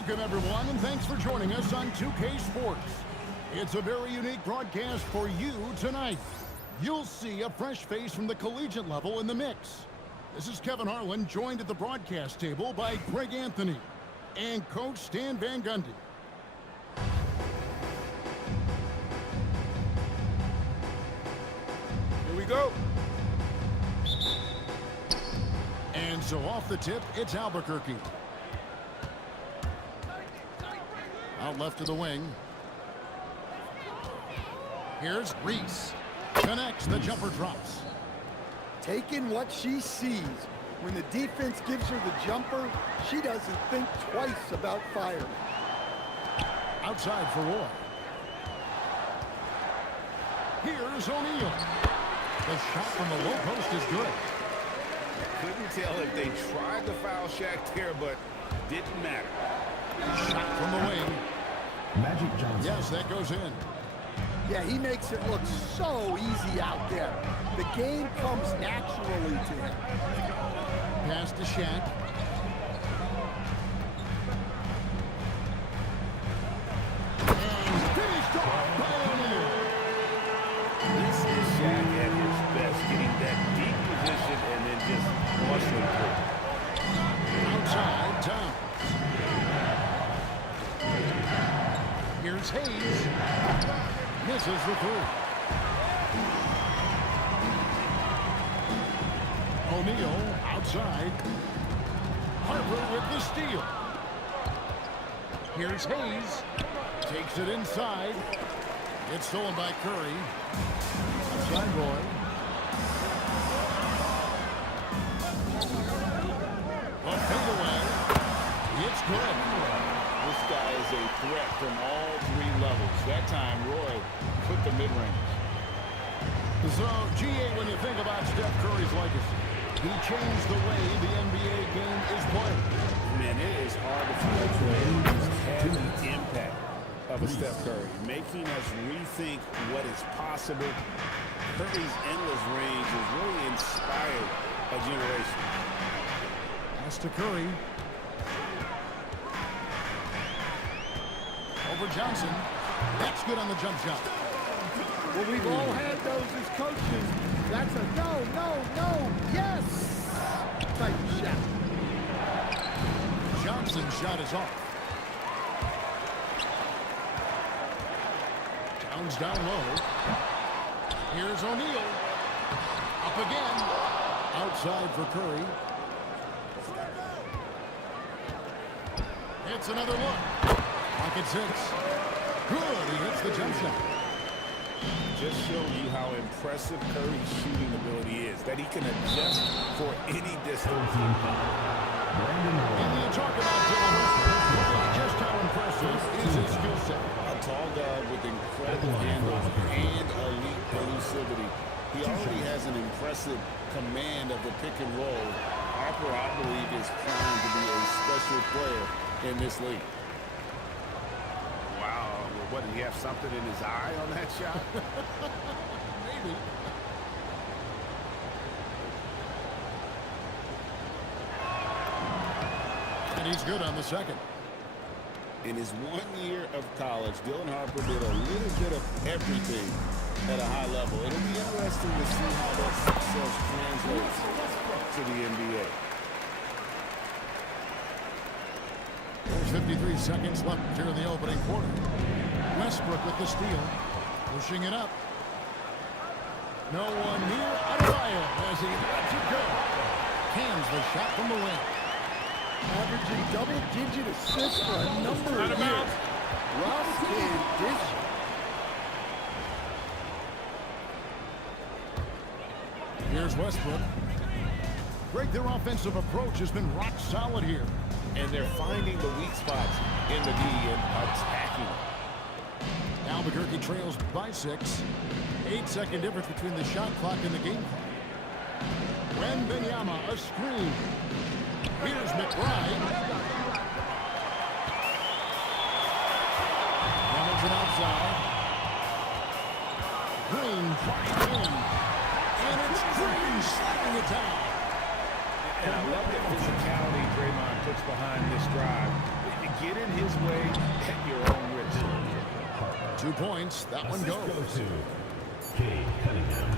Welcome, everyone, and thanks for joining us on 2K Sports. It's a very unique broadcast for you tonight. You'll see a fresh face from the collegiate level in the mix. This is Kevin Harlan, joined at the broadcast table by Greg Anthony and Coach Stan Van Gundy. Here we go. And so off the tip, it's Albuquerque. Out left to the wing. Here's Reese. Connects, the jumper drops. Taking what she sees. When the defense gives her the jumper, she doesn't think twice about firing. Outside for Roy. Here's O'Neal. The shot from the low post is good. Couldn't tell if they tried the foul shack there, but didn't matter. Shot from the wing. Magic Johnson. Yes, that goes in. Yeah, he makes it look so easy out there. The game comes naturally to him. Pass to Shaq. And finished off by O'Neal. This is Shaq at his best, getting that deep position and then just muscling through. Outside, Towns. Here's Hayes. Misses the three. O'Neal outside. Harper with the steal. Here's Hayes. Takes it inside. It's stolen by Curry. Outside Roy. A fadeaway. It's good. This guy is a threat from all three levels. That time, Roy put the mid-range. So, GA, when you think about Steph Curry's legacy, he changed the way the NBA game is played. Man, it is hard to find a player who's had the impact of a Steph Curry, making us rethink what is possible. Curry's endless range has really inspired a generation. Pass to Curry. Over Johnson. That's good on the jump shot. Well, we've all had those as coaches. That's a no, yes! Type shot. Johnson's shot is off. Towns down low. Here's O'Neal. Up again. Outside for Curry. It's another look. Pocket six. Good. He hits the jump shot. Just showing you how impressive Curry's shooting ability is, that he can adjust for any distance. And you talk about Dylan Harper, just how impressive is his skill set. A tall guard with incredible handles and elite elusivity. He already has an impressive command of the pick and roll. Harper, I believe, is primed to be a special player in this league. Wow, what, did he have something in his eye on that shot? Maybe. And he's good on the second. In his 1 year of college, Dylan Harper did a little bit of everything at a high level. It'll be interesting to see how that success translates to the NBA. There's 53 seconds left here in the opening quarter. Westbrook with the steal. Pushing it up. No one near Adebayo as he lets it go. Cans the shot from the wing. Averaging double-digit assists for a number of years. Rough and dish. Here's Westbrook. Greg, their offensive approach has been rock solid here. And they're finding the weak spots in the D and attacking. Albuquerque trails by 6. 8-second difference between the shot clock and the game clock. Wembanyama, a screen. Here's McBride. Hamilton outside. Green drives in. And it's Green slamming it down. And I love the physicality Draymond puts behind this drive. Get in his way at your own risk. 2 points. That one goes. Go to Cade Cunningham.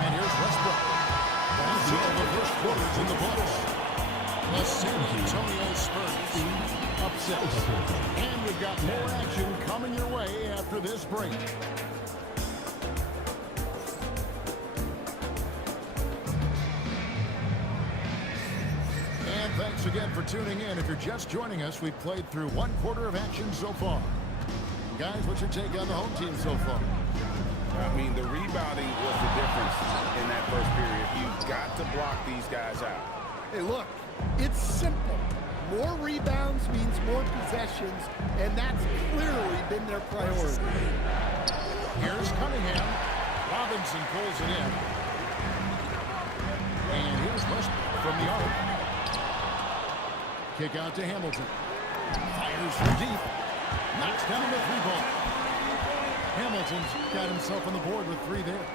And here's Westbrook. That's all the first quarters in the books. The San Antonio Spurs upsets. And we've got more action coming your way after this break. And thanks again for tuning in. If you're just joining us, we've played through 1 quarter of action so far. Guys, what's your take on the home team so far? I mean, the rebounding was the difference in that first period. You've got to block these guys out. Hey, look, it's simple. More rebounds means more possessions, and that's clearly been their priority. Here's Cunningham. Robinson pulls it in. And here's Westbrook from the arc. Kick out to Hamilton. Fires from deep. Knocks down the 3-ball. Hamilton's got himself on the board with 3 there.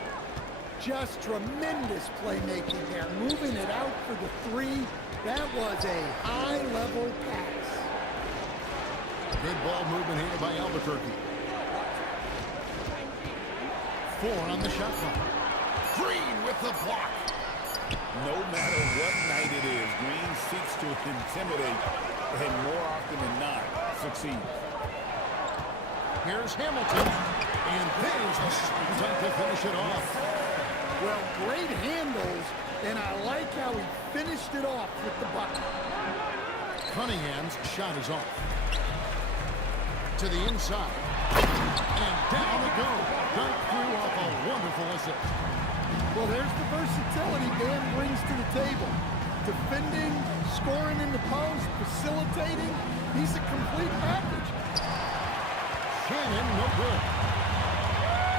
Just tremendous playmaking there, moving it out for the 3. That was a high-level pass. Good ball movement here by Albuquerque. 4 on the shot clock. Green with the block. No matter what night it is, Green seeks to intimidate and more often than not succeed. Here's Hamilton. And there's a time to finish it off. Well, great handles, and I like how he finished it off with the bucket. Cunningham's shot is off. To the inside. And down it goes. Dunk through off a wonderful assist. Well, there's the versatility Dan brings to the table. Defending, scoring in the post, facilitating. He's a complete package. Shannon, no good.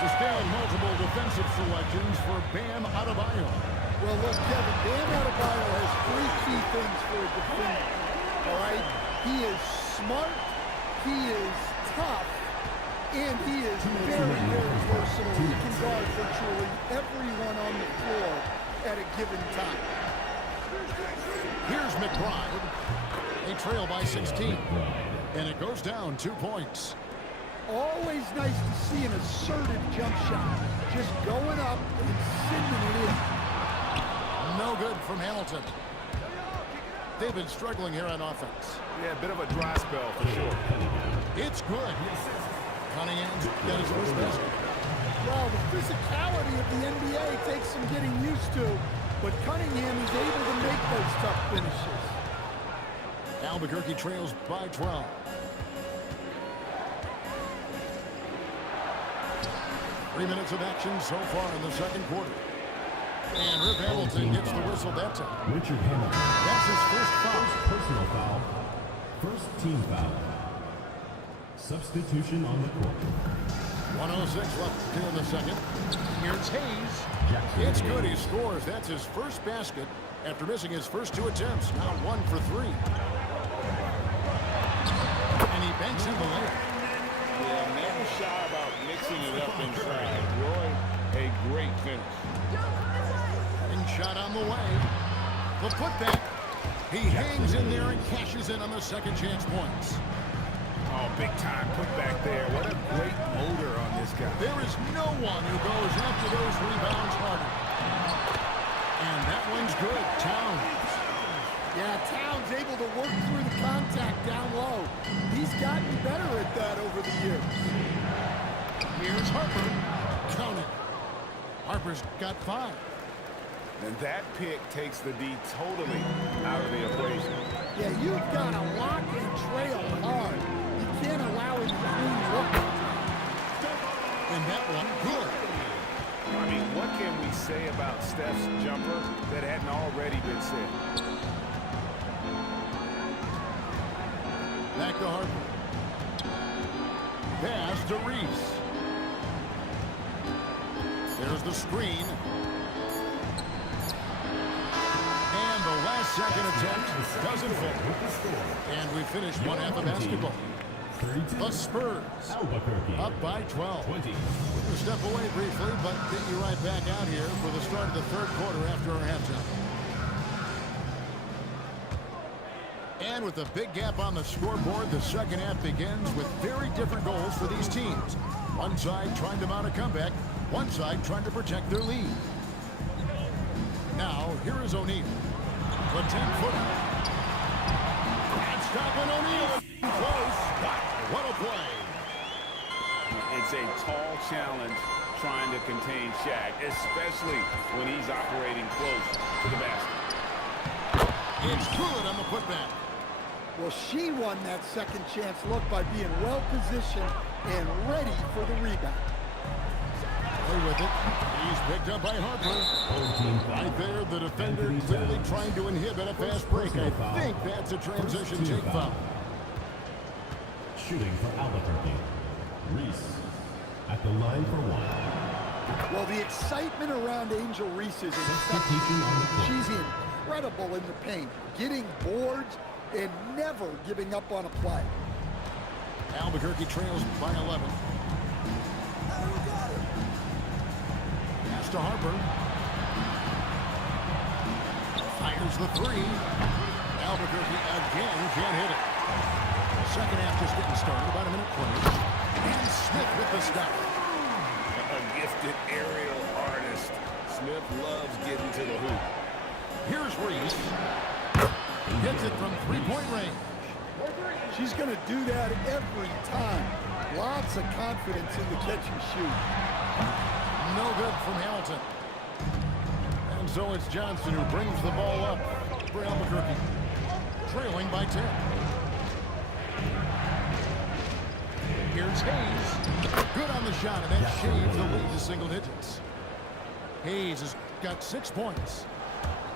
Sustained multiple defensive selections for Bam Adebayo. Well, look, Kevin, Bam Adebayo has 3 key things for a defender. All right? He is smart, he is tough, and he is very, very versatile. He can guard virtually everyone on the floor at a given time. Here's McBride. They trail by 16. And it goes down 2 points. Always nice to see an assertive jump shot. Just going up and sending it in. No good from Hamilton. They've been struggling here on offense. Yeah, a bit of a dry spell for sure. It's good. Cunningham's got his first basket. Well, the physicality of the NBA takes some getting used to, but Cunningham is able to make those tough finishes. Albuquerque trails by 12. Three minutes of action so far in the second quarter. And Rip Hamilton gets the whistle that time. Richard Hamilton. That's his first foul. Personal foul. First team foul. Substitution on the court. 1:06 left here in the second. Here's Hayes. Jackson It's Hayes. good. He scores. That's his first basket after missing his first 2 attempts. Now 1 for 3. And he banks in the layup. Yeah, never shy about mixing it up inside. Roy, a great finish. And shot on the way. The putback. He hangs in there and cashes in on the second chance points. Oh, big time put back there. What a great motor on this guy. There is no one who goes after those rebounds harder. And that one's good. Towns. Yeah, Towns able to work through the contact down low. He's gotten better at that over the years. Here's Harper. Count it. Harper's got 5. And that pick takes the D totally out of the equation. Yeah, you've got to lock and trail hard. You can't allow him to clean look. And that one, good. I mean, what can we say about Steph's jumper that hadn't already been said? Back to Harper. Pass to Reese. There's the screen. And the last second attempt doesn't fall. And we finish one half of basketball. The Spurs Albuquerque. up by 12. 20. We'll step away briefly, but get you right back out here for the start of the third quarter after our halftime. And And with a big gap on the scoreboard, the second half begins with very different goals for these teams. One side trying to mount a comeback, one side trying to protect their lead. Now, here is O'Neal. The 10-footer. And stopping O'Neal. Close. Wow, what a play. It's a tall challenge trying to contain Shaq, especially when he's operating close to the basket. It's good on the putback. Well, she won that second chance look by being well positioned and ready for the rebound. Play with it. He's picked up by Harper. Right there, the defender clearly trying to inhibit a fast break. I think that's a transition take foul. Shooting for Albuquerque. Reese at the line for one. Well, the excitement around Angel Reese is Substitution on the court. she's incredible in the paint, getting boards and never giving up on a play. Albuquerque trails by 11. Pass to Harper. Fires the three. Albuquerque again can't hit it. Second half just getting started, about a minute 20. And Smith with the stop. A gifted aerial artist. Smith loves getting to the hoop. Here's Reese. Hits it from three-point range. She's going to do that every time. Lots of confidence in the catch and shoot. No good from Hamilton. And so it's Johnson who brings the ball up for Albuquerque. Trailing by 10. Here's Hayes. Good on the shot, and that shaves the lead to single digits. Hayes has got 6 points.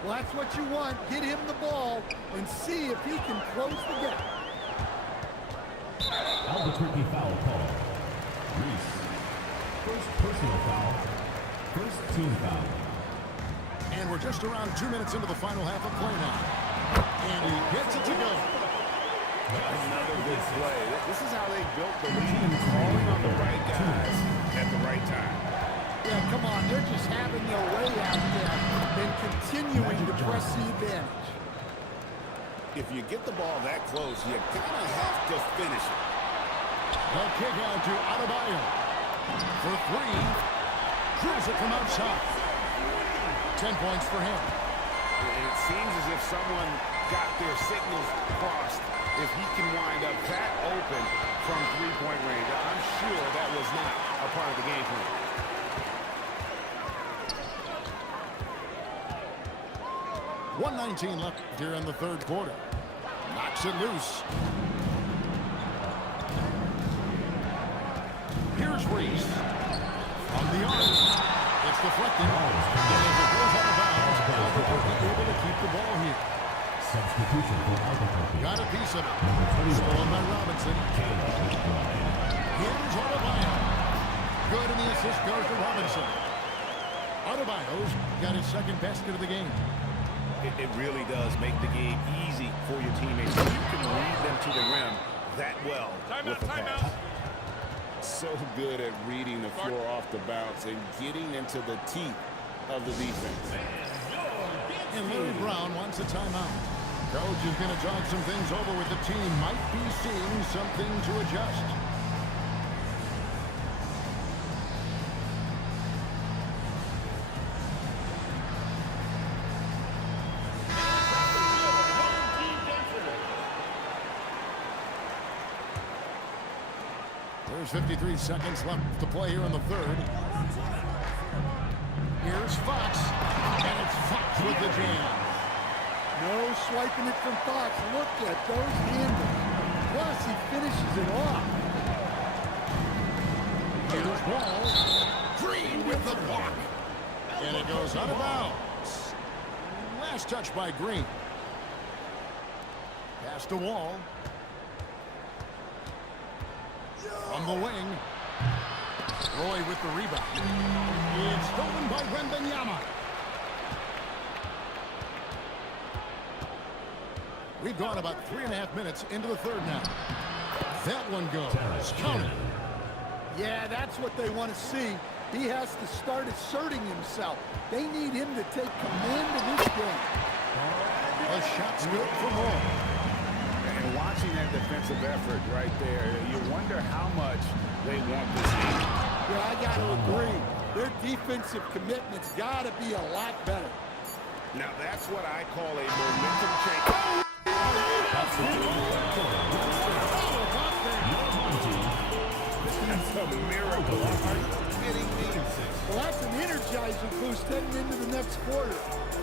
Well, that's what you want. Get him the ball and see if he can close the gap. Albuquerque foul call. Reese. First personal foul. First team foul. And we're just around 2 minutes into the final half of play now. And he gets it to go. Another good play. This is how they built the lead, calling on the right guys at the right time. Yeah, come on. They're just having their way out there and continuing to press the advantage. If you get the ball that close, you kind of have to finish it. The kick out to Adebayo. For three. Drills it from outside. 10 points for him. And it seems as if someone got their signals crossed. If he can wind up that open from three-point range, I'm sure that was not a part of the game plan. .119 left here in the third quarter. Knocks it loose. Here's Reese. On the arm. It's deflected. And as it goes out of bounds, Albuquerque able to keep the ball here. Substitution for Albuquerque. Got a piece of it. Number 21. Stolen by Robinson. Kane. Here's Adebayo. Good, and the assist goes to Robinson. Adebayo's got his second basket of the game. It really does make the game easy for your teammates. You can lead them to the rim that well with the pass. So good at reading the floor off the bounce and getting into the teeth of the defense. And Larry Brown wants a timeout. Coach is going to talk some things over with the team. Might be seeing something to adjust. There's 53 seconds left to play here in the third. Here's Fox, and it's Fox with the jam. No swiping it from Fox. Look at those handles. Plus, he finishes it off. Here's Wall. Green with the block. And it goes out of bounds. Last touch by Green. Pass to Wall. From the wing. Roy with the rebound. It's stolen by Wembanyama. We've gone about 3.5 minutes into the third now. That one goes. Count it. Yeah, that's what they want to see. He has to start asserting himself. They need him to take command of this game. The shot's good for Roy. watching that defensive effort right there, you wonder how much they want this game. Yeah, I got to agree. Their defensive commitment's got to be a lot better. Now that's what I call a momentum change. That's a miracle. Are you kidding me? Well, that's an energizer boost heading into the next quarter.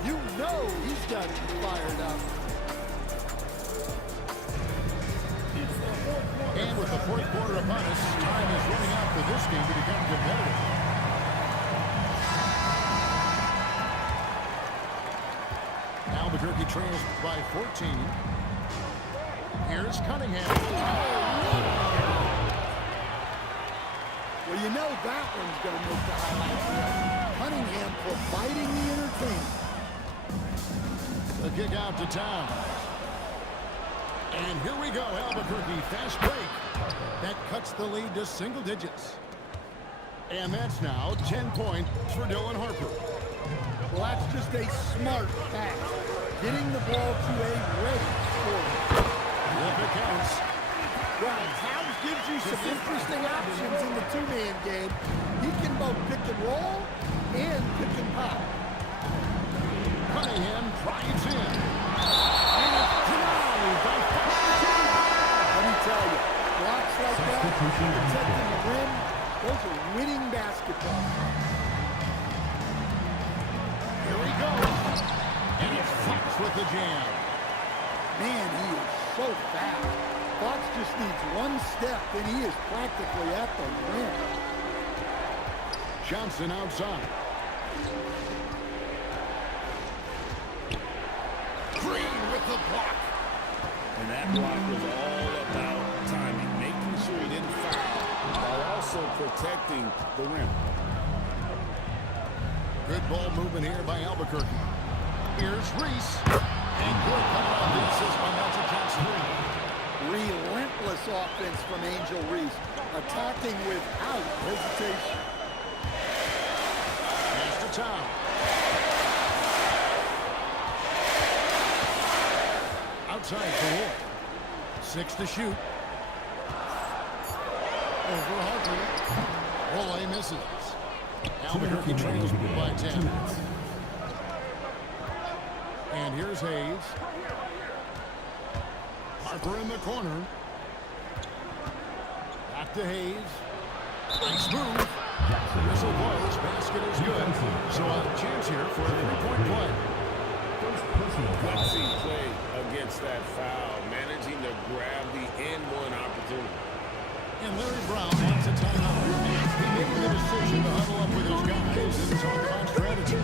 You know he's got to be fired up. And with the fourth quarter upon us, time is running out for this game to become competitive. Albuquerque trails by 14. Here's Cunningham. Well, you know that one's going to make the highlight reel. Cunningham providing the entertainment. The kick out to town. And here we go, Albuquerque, fast break. That cuts the lead to single digits. And that's now 10 points for Dylan Harper. Well, that's just a smart pass. Getting the ball to a ready scorer. If it counts. Well, Towns gives you some interesting options in the two-man game. He can both pick and roll and pick and pop. Cunningham drives in. And it's denied by Let me tell you, blocks like that, protecting the rim, those are winning basketball. Here he goes. And it's Fox with the jam. Man, he is so fast. Fox just needs one step, and he is practically at the rim. Johnson outside. Green with the block. And that block was all about timing, making sure he didn't foul while also protecting the rim. Good ball movement here by Albuquerque. Here's Reese. And good coming off the assist by Magic Johnson. Relentless offense from Angel Reese, attacking without hesitation. Pass to Town. Outside for Wolf. 6 to shoot. Over Harper. Rolle misses. Albuquerque trails by 10. And here's Hayes. Harper in the corner. Back to Hayes. Nice move. Whistle blows. Basket is good. So a chance here for a three-point play. Good see play against that foul, managing to grab the and-one opportunity. And Larry Brown wants a timeout. He made the decision to huddle up with his guys and talk about strategy.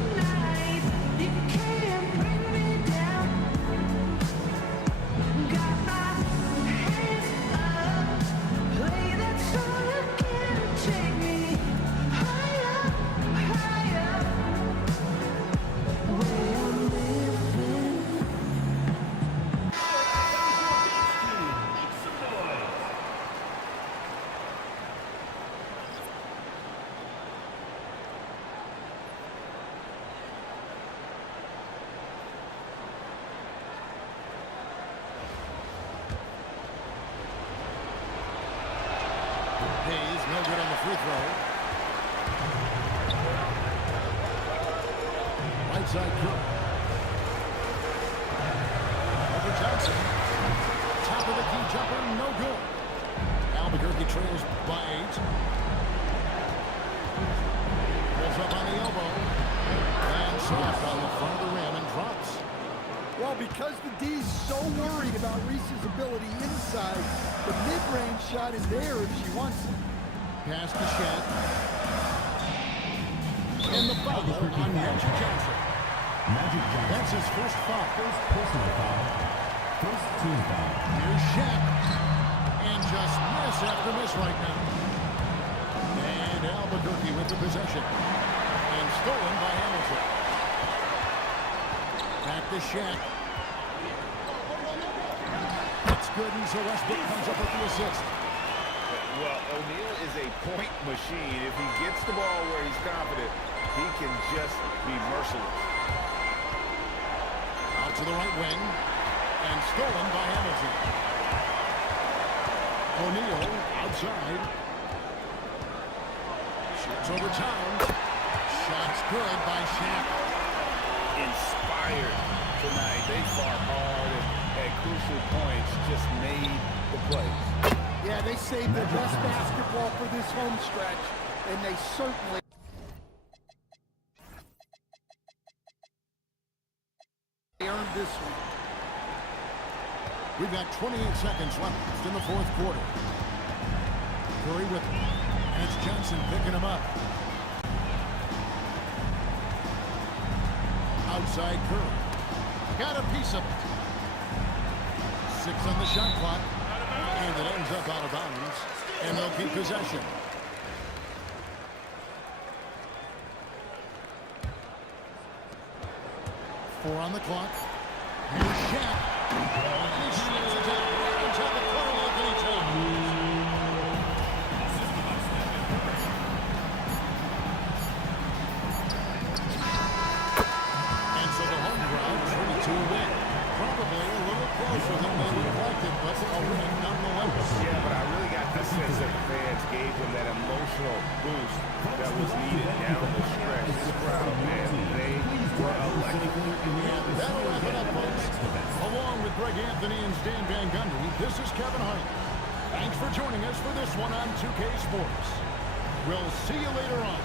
Hayes, no good on the free throw. Right side Cook. Over Johnson. Top of the key jumper, no good. Albuquerque trails by 8. Pulls up on the elbow. And soft on the front of the rim and drops. Well, because the D's so worried about Reese's ability inside, the mid-range shot is there if she wants it. Pass to Shat. And the foul on Magic Johnson. Magic Johnson. That's his first foul. First personal foul. First team foul. Here's Shat. And just miss after miss right now. And Albuquerque with the possession. And stolen by Hamilton. Back to Shat. That's good, and so Westbrook comes up with the assist. Well, O'Neal is a point machine. If he gets the ball where he's confident, he can just be merciless. Out to the right wing. And stolen by Hamilton. O'Neal outside. Shoots over Towns. Shot's good by Shaq. Inspired tonight. They fought hard and at crucial points just made the plays. Yeah, they saved their best basketball for this home stretch, and they certainly earned this one. We've got 28 seconds left in the fourth quarter. Curry with him. And it's Johnson picking him up. Outside Curry. Got a piece of it. 6 on the shot clock. And it ends up out of bounds. And they'll keep possession. Four on the clock. Here's Shaq. And he slams it down right inside the corner like any time. And so the home crowd turning to a win. Probably a little closer than they would have liked it, but a win nonetheless. Yeah, but I really got the sense that the fans gave them that emotional boost that was needed down the stretch. This crowd, man, they were electric. And that'll wrap it up, folks. Along with Greg Anthony and Stan Van Gundy, this is Kevin Hart. Thanks for joining us for this one on 2K Sports. We'll see you later on.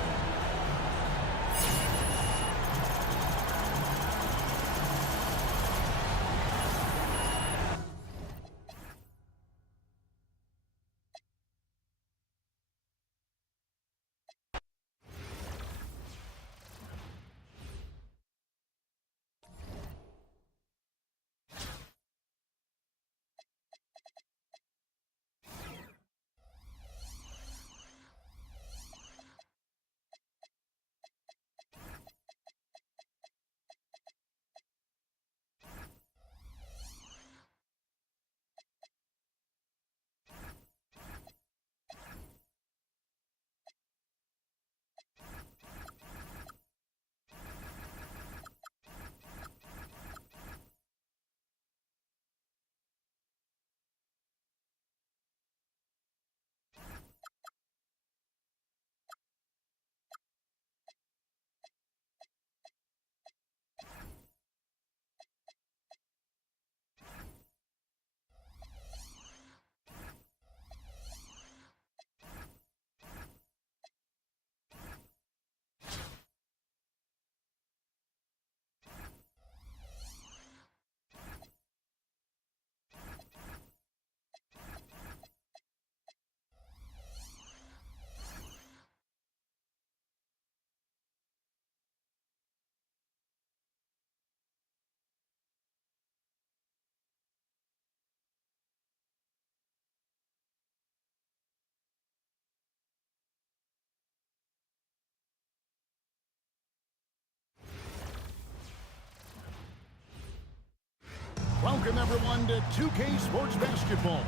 Welcome, everyone, to 2K Sports Basketball.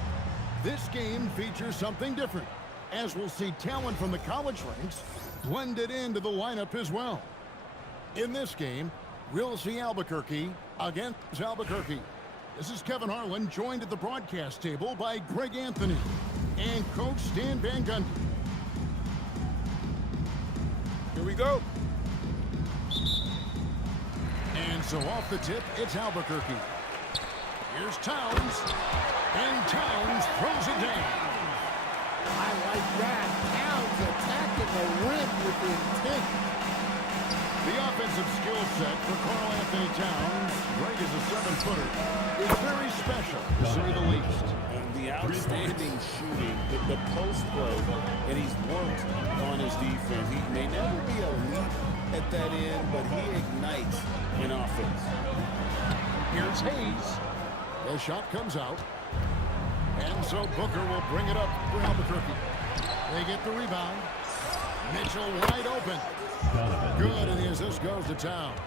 This game features something different, as we'll see talent from the college ranks blended into the lineup as well. In this game, we'll see Albuquerque against Albuquerque. This is Kevin Harlan, joined at the broadcast table by Greg Anthony and Coach Stan Van Gundy. Here we go. And so off the tip, it's Albuquerque. Here's Towns, and Towns throws it down. I like that. Towns attacking the rim with intent. The offensive skill set for Karl Anthony Towns, great as a 7-footer, is very special, to say the least. The outstanding shooting, the post play, and he's worked on his defense. He may never be elite at that end, but he ignites in offense. Here's Hayes. The shot comes out. And so Booker will bring it up for Albuquerque. They get the rebound. Mitchell wide open. Good, and the assist goes to Towns.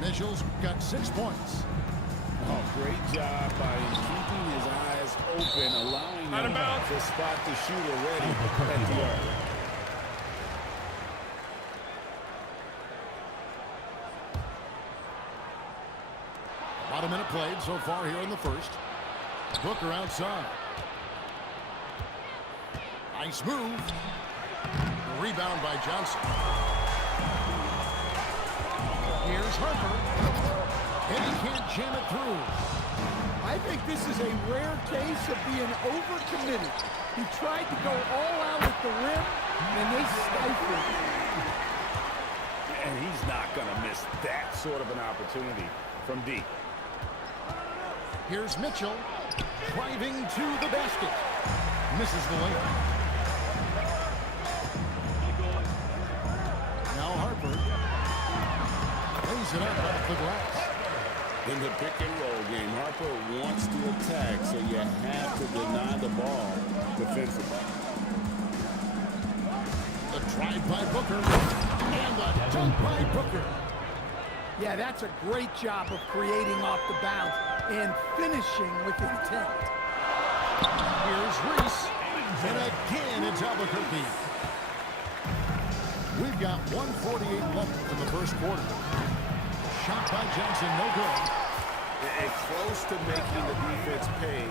Mitchell's got 6 points. Oh, great job by him keeping his eyes open, allowing him to spot the shooter ready at the arc. About a minute played so far here in the first. Booker outside. Nice move. Rebound by Johnson. Here's Harper. And he can't jam it through. I think this is a rare case of being overcommitted. He tried to go all out at the rim, and they stifled him. And he's not going to miss that sort of an opportunity from deep. Here's Mitchell. Driving to the basket. Misses the layup. Now Harper. Lays it up off the glass. In the pick and roll game, Harper wants to attack, so you have to deny the ball defensively. The drive by Booker. And the dunk by Booker. Yeah, that's a great job of creating off the bounce and finishing with intent. Here's Reese. And again, it's Albuquerque. We've got 1:48 left in the first quarter. Shot by Johnson, no good. And close to making the defense pay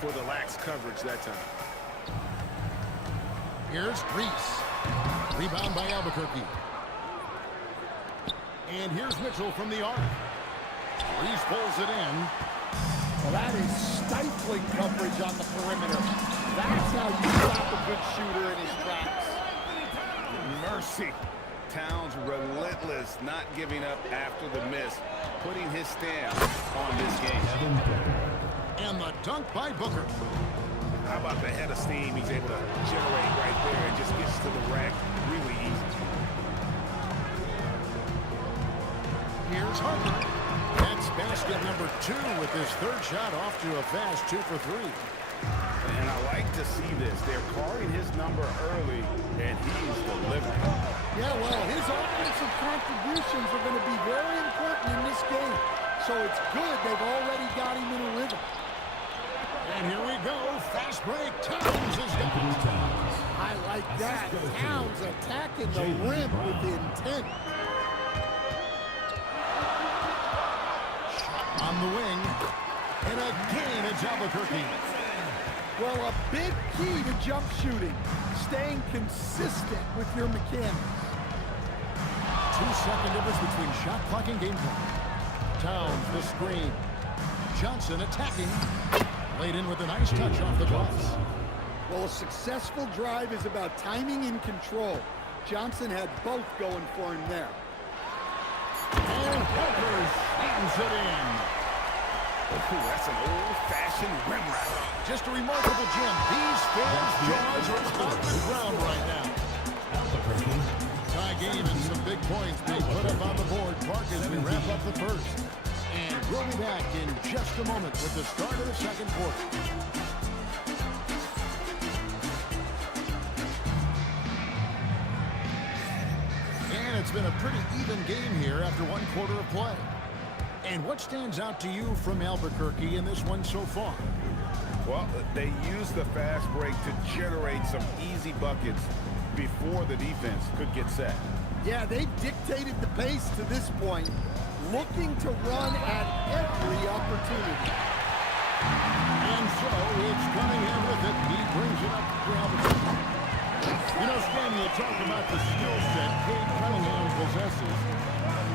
for the lax coverage that time. Here's Reese. Rebound by Albuquerque. And here's Mitchell from the arc. Reese pulls it in. Well, that is stifling coverage on the perimeter. That's how you stop a good shooter in his tracks. Mercy. Towns relentless, not giving up after the miss, putting his stamp on this game. And the dunk by Booker. How about the head of steam he's able to generate right there and just gets to the rack really easy. Here's Harper. That's basket number 2 with his third shot off to a fast 2 for 3. And I like to see this. They're calling his number early, and he's delivering. Yeah, well, his offensive contributions are going to be very important in this game. So it's good they've already got him in a rhythm. And here we go. Fast break. Towns is down. I like that. Towns attacking the rim with intent. On the wing. And again, it's Albuquerque. Well, a big key to jump shooting, staying consistent with your mechanics. 2-second difference between shot clock and game clock. Towns, the screen. Johnson attacking. Laid in with a nice touch off the glass. Well, a successful drive is about timing and control. Johnson had both going for him there. And Harper slams it in. Ooh, that's an old-fashioned rim wrap. Just a remarkable gem. These fans' jaws are on the ground right now. Tie game and some big points being put up on the board. Park as we wrap up the first. And we'll be back in just a moment with the start of the second quarter. And it's been a pretty even game here after one quarter of play. And what stands out to you from Albuquerque in this one so far? Well, they used the fast break to generate some easy buckets before the defense could get set. Yeah, they've dictated the pace to this point, looking to run at every opportunity. And so it's Cunningham with it. He brings it up to Albuquerque. You know, Stan, you talk about the skill set Cade Cunningham possesses.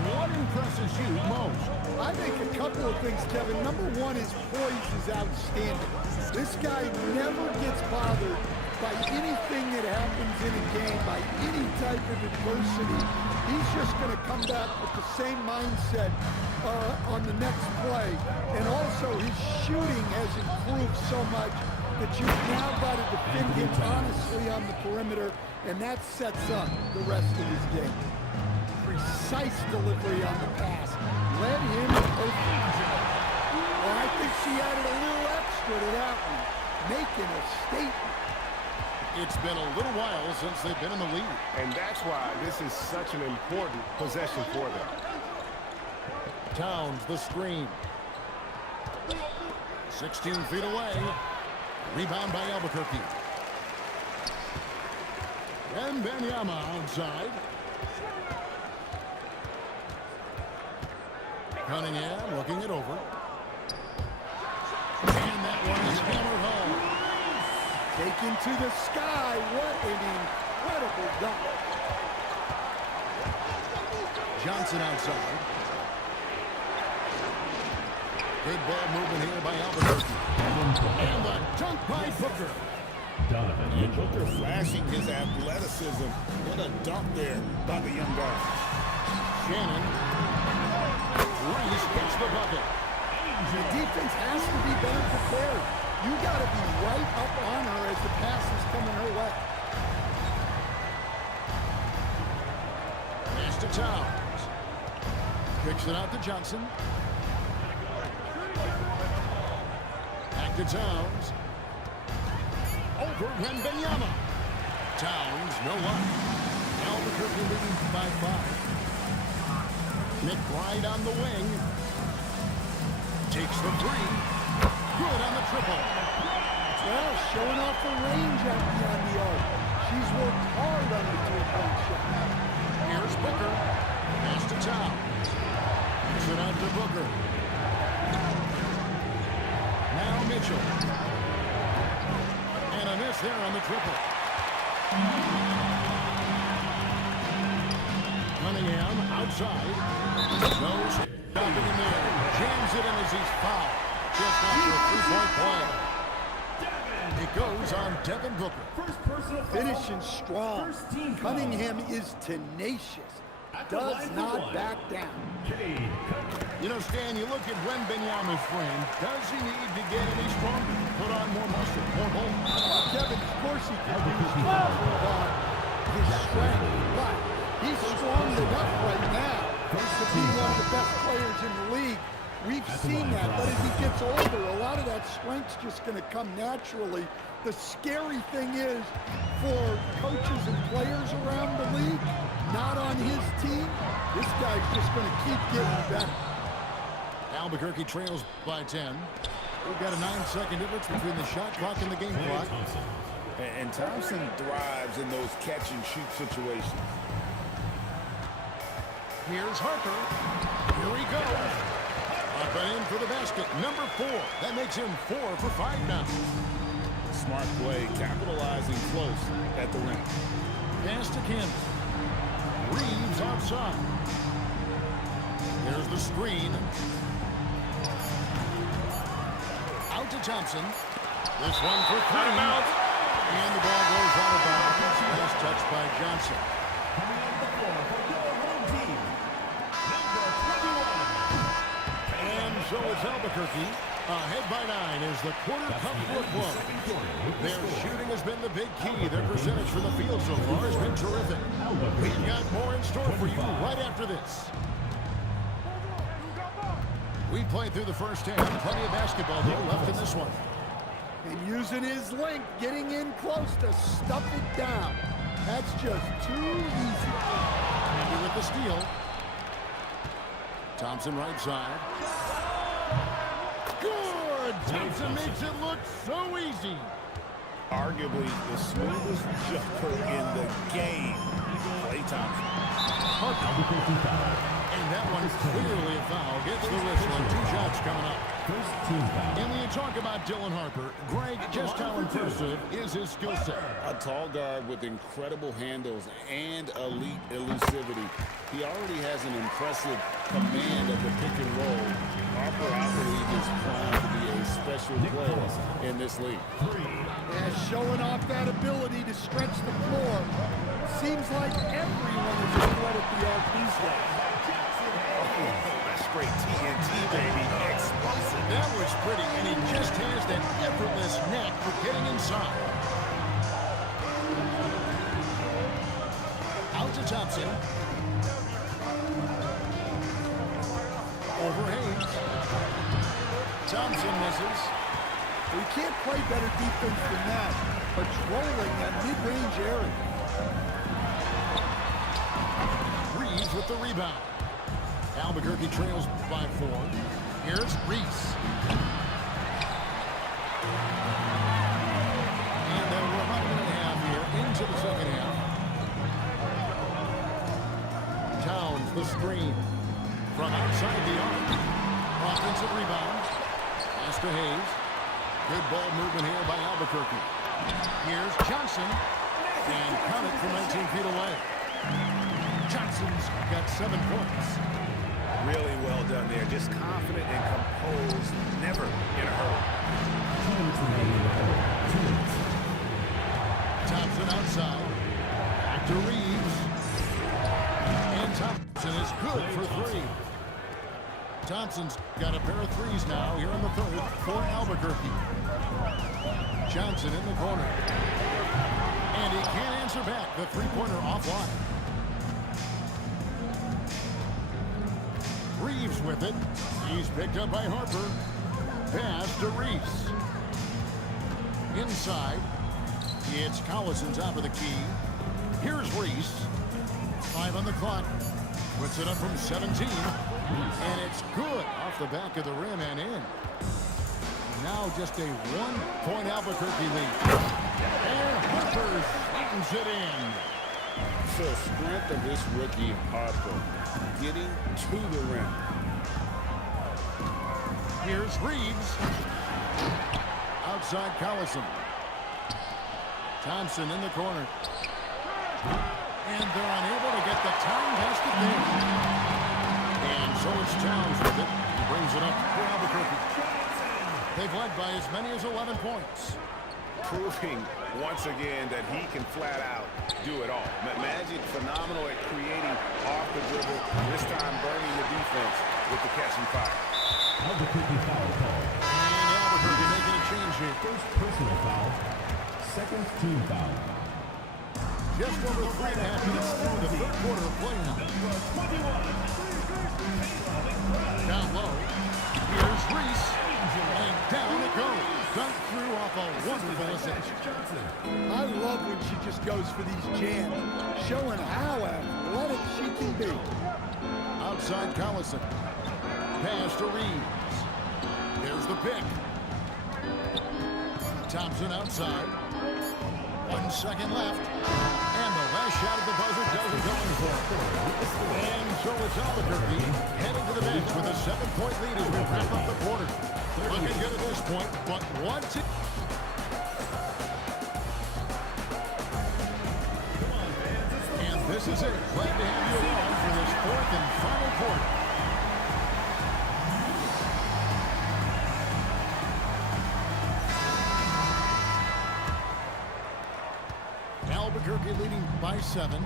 What impresses you most? I think a couple of things, Kevin. Number one, his poise is outstanding. This guy never gets bothered by anything that happens in a game, by any type of adversity. He's just going to come back with the same mindset on the next play. And also, his shooting has improved so much that you've now got to defend him honestly on the perimeter, and that sets up the rest of his game. Precise delivery on the pass. Let him open. Well, I think she added a little extra to that one, making a statement. It's been a little while since they've been in the lead. And that's why this is such an important possession for them. Towns, the screen. 16 feet away. Rebound by Albuquerque. And Benyama outside. Cunningham looking it over. And that one is hammered home. Taken to the sky. What an incredible dunk. Johnson outside. Good ball movement here by Albuquerque. And the dunk by Booker. Donovan And Mitchell. Booker flashing his athleticism. What a dunk there by the young guy. Shannon. Reese gets the bucket. The defense has to be better prepared. You got to be right up on her as the pass is coming her way. Pass to Towns. Kicks it out to Johnson. Back to Towns. Over Wembanyama. Towns, no one. Albuquerque leading by 5. McBride on the wing. Takes the three. Good on the triple. Well, showing off the range out beyond the arc. She's worked hard on the three-point shot. Here's Booker. Pass to Towns. Kicks it out to Booker. Now Mitchell. And a miss there on the triple. Cunningham outside. No stopping him there. Jams it in as he's fouled. Just after a three-point play. It goes on Devin Booker. First personal foul. Finishing strong. First team foul. Cunningham is tenacious. At the Does line for not one. back down. Cade Cunningham. You know, Stan, you look at Wembanyama's frame. Does he need to get any stronger? Put on more muscle, more bulk? Kevin, of course he can use his strength, but he's strong enough right now to be one of the best players in the league. We've seen that, but as he gets older, a lot of that strength's just going to come naturally. The scary thing is, for coaches and players around the league, not on his team, this guy's just going to keep getting better. Albuquerque trails by 10. We've got a 9-second difference between the shot clock and the game clock. And Thompson thrives in those catch-and-shoot situations. Here's Harper. Here he goes. Up and in for the basket. Number 4. That makes him 4 for 5 now. Smart play, capitalizing close at the rim. Pass to Campbell. Reeves outside. There's the screen. Out to Thompson. This one for 3. And the ball goes out of bounds. Last touch by Johnson. Coming on the floor for your home team, number 21. And so it's Albuquerque. Ahead by 9 as the quarter cup floor close. Their shooting has been the big key. Their percentage from the field so far has been terrific. We've got more in store for you right after this. We played through the first half. Plenty of basketball though left in this one. And using his length, getting in close to stuff it down. That's just too easy. Andy with the steal. Thompson right side. Good! Thompson makes it look so easy. Arguably the smoothest jumper in the game. Klay Thompson. Albuquerque foul. And that one's clearly a foul. Gets the whistle and 2 shots coming up. First team foul. And when you talk about Dylan Harper, Greg, just how impressive is his skill set? A tall guard with incredible handles and elite elusivity. He already has an impressive command of the pick and roll. Harper, I believe, is primed to be a special player in this league. Yeah, showing off that ability to stretch the floor. Seems like everyone is a threat at the arc these days. That's straight TNT, baby. Explosive. That was pretty, and he just has that effortless knack for getting inside. Out to Thompson. Over Hayes. Thompson misses. We can't play better defense than that. Patrolling that mid-range area. Reeves with the rebound. Albuquerque trails by 4. Here's Reese. And we're about a minute and a half here into the second half. Towns the screen from outside the arc. Offensive rebound. Pass to Hayes. Good ball movement here by Albuquerque. Here's Johnson. And count it from 19 feet away. Johnson's got 7 points. Really well done there. Just confident and composed. Never in a hurry. 2 minutes remaining. 2 minutes. Thompson outside. Back to Reeves. And Thompson is good for 3. Thompson's got a pair of threes now here in the third for Albuquerque. Johnson in the corner. And he can't answer back. The three-pointer offline. Reeves with it. He's picked up by Harper. Pass to Reeves. Inside. It's Collison top of the key. Here's Reese. 5 on the clock. Puts it up from 17. And it's good off the back of the rim and in. Now just a 1-point Albuquerque lead. And Harper slams it in. So strength of this rookie Harper getting to the rim. Here's Reeves. Outside Collison. Thompson in the corner. And they're unable to get the time basket there. And so it's Towns with it. He brings it up for Albuquerque. They've led by as many as 11 points. Proving once again that he can flat out do it all. Magic phenomenal at creating off the dribble. This time burning the defense with the catch and fire. Albuquerque foul call. And Albuquerque making a change here. First personal foul. Second team foul. Just over 3.5 minutes through the third quarter of play now. Down low. Here's Reese. And down it goes. Dunked through off a wonderful assist. I love when she just goes for these jams, showing how athletic she can be. Outside Collison. Pass to Reeves. There's the pick. Thompson outside. 1 second left. And the last shot at the buzzer doesn't go in for it. And so it's Albuquerque heading to the bench with a 7-point lead as we wrap up the quarter. Looking good at this point, but once it... And this is it. Glad to have you along for this fourth and final quarter. Albuquerque leading by 7.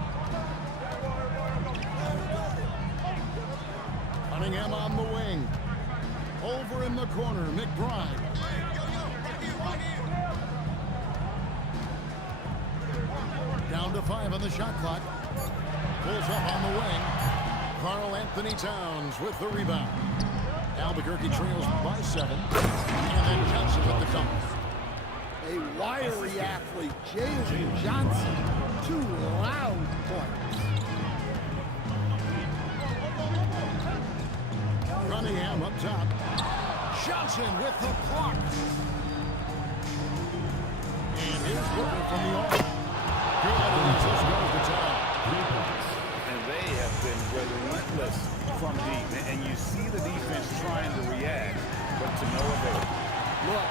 Cunningham on the wing. Over in the corner, McBride. Down to 5 on the shot clock. Pulls up on the wing. Karl Anthony Towns with the rebound. Albuquerque trails by 7. And then Johnson with the cover. A wiry athlete, Jalen Johnson. 2 loud points. Cunningham up top. Johnson with the block. And here's Booker from the arc. Good, and this goes to tie. And they have been relentless from deep. And you see the defense trying to react, but to no avail. Look,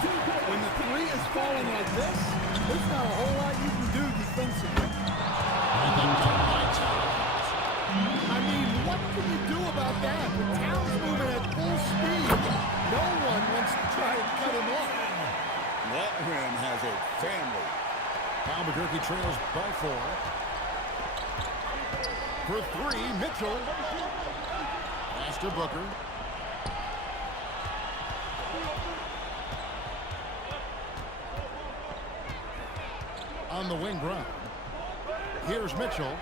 when the 3 is falling like this, there's not a whole lot you can do defensively. And then done by Towns. I mean, what can you do about that? The Towns moving at full speed. No one wants to try and cut him off. That rim has a family. Albuquerque trails by 4. For 3, Mitchell. Pass to Booker. On the wing, Brown. Here's Mitchell.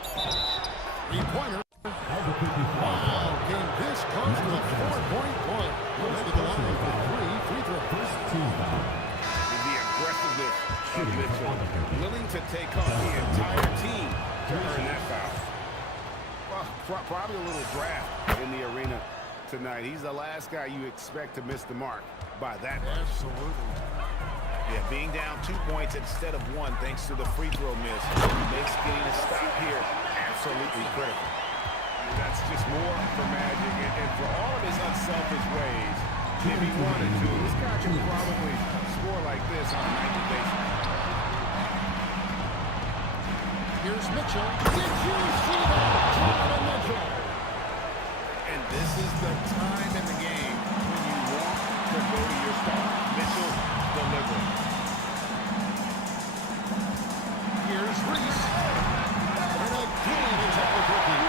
3-pointer. Wow, came this close to a 4-point play. Headed to the line for 3 free throws. First team foul. The aggressiveness of Mitchell, willing to take on the entire team to earn that foul. Well, probably a little draft in the arena tonight. He's the last guy you expect to miss the mark by that much. Absolutely. Yeah, being down 2 points instead of 1 thanks to the free throw miss makes getting a stop here absolutely critical. That's just more for Magic, and for all of his unselfish ways, if he wanted to, this guy can probably score like this on a nightly basis. Here's Mitchell. Did you see that? Donovan Mitchell. And this is the time in the game when you want to go to your star. Mitchell delivering. Here's Reese. And again is Albuquerque.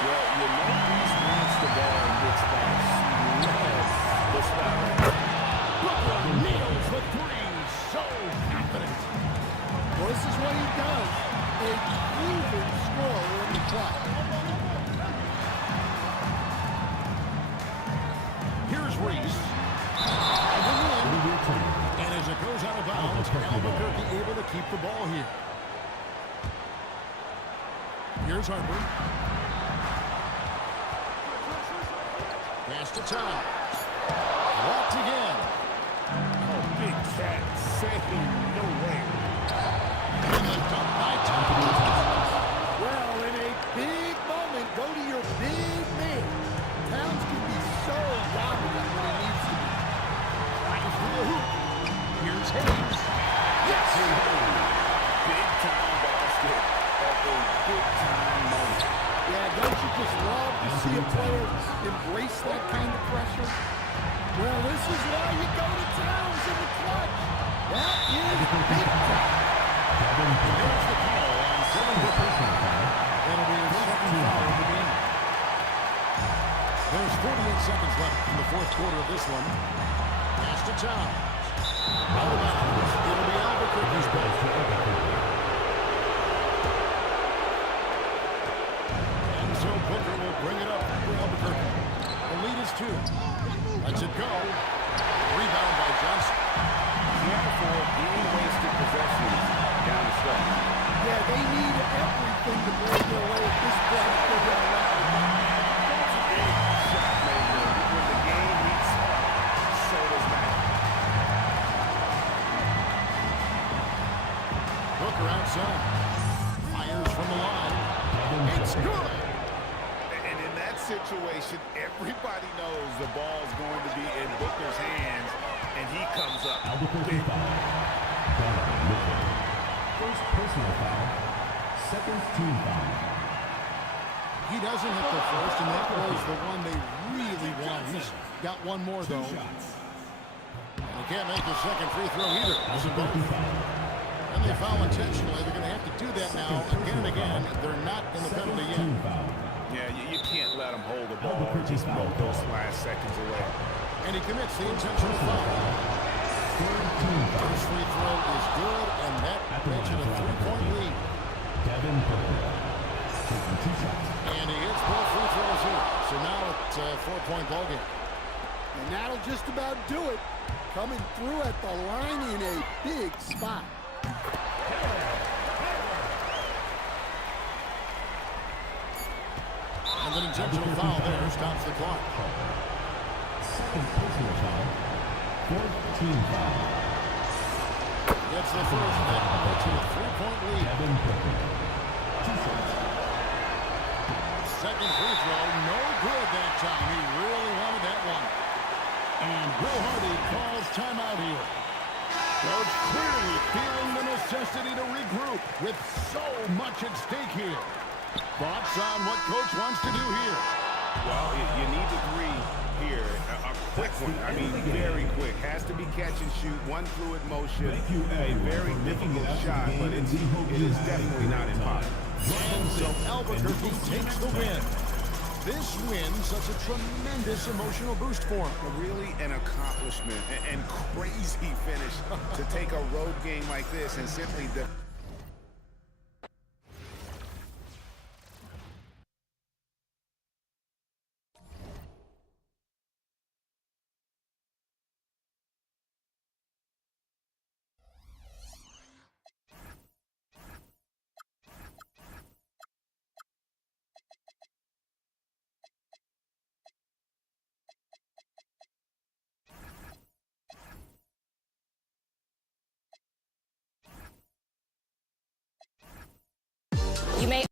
Well, you know Reese wants the ball in good spots. He loves the spot. Booker nails the three. So confident. Well, this is what he does. A proven scorer in the clutch. Here's Reese. And as it goes out of bounds, Albuquerque able to keep the ball here. Here's Harper. Pass to Tom. Walked again. Oh, big cat saying no way. And the dunk by Tom. Well, in a big moment, go to your big man. Towns can be so dominant when it needs to be. Tries for the hoop. Here's Hayes. Yes! Big time basket at a big time moment. Yeah, don't you just love to see a player embrace that kind of pressure? Well, this is why you go to Towns in the clutch. That is big time. There's the call on Dylan Brooks. That'll be his second foul of the game. There's 48 seconds left in the fourth quarter of this one. Pass to Towns. Out of bounds. It'll be Albuquerque's ball. And so Booker will bring it up for Albuquerque. The lead is 2. Lets it go. Rebound by Johnson. Can't afford any wasted possessions down the stretch. Yeah, they need everything to break their way at this point if they're going to allow it. That's a big shot maker. When the game heats up, so does that. Booker outside. Fires from the line. It's good. And in that situation, everybody knows the ball's going to be in Booker's hands, and he comes up. Albuquerque foul. Donovan Mitchell. First personal foul. Second team foul. He doesn't hit the first, and that was the one they really wanted. He's got one more, though. And he can't make his second free throw either. Albuquerque foul. And they foul intentionally. They're going to have to do that now again and again. They're not in the penalty yet. Team foul. Yeah, you can't let him hold the ball and Albuquerque just foul. milk those last seconds away. And he commits the intentional foul. Third team foul. First free throw is good, and that At the makes it line a for 3-point Albuquerque. lead. Devin Booker. Taking 2 shots. And he hits both free throws here. So now it's a 4-point ballgame. And that'll just about do it. Coming through at the line in a big spot. And an intentional foul there stops the clock. Second personal foul. Fourth team foul. Gets the first. That puts you a 3-point lead. Devin Booker. 2 shots. Second free throw, no good that time. He really wanted that one. And Will Hardy calls timeout here. Coach clearly feeling the necessity to regroup with so much at stake here. Thoughts on what Coach wants to do here? Well, you need the three here. A quick one. I mean, very quick. Has to be catch and shoot. One fluid motion. A very difficult shot, but it is definitely not impossible. And so Albuquerque takes the win. This win, such a tremendous emotional boost for him. Really an accomplishment and crazy finish to take a road game like this and simply You may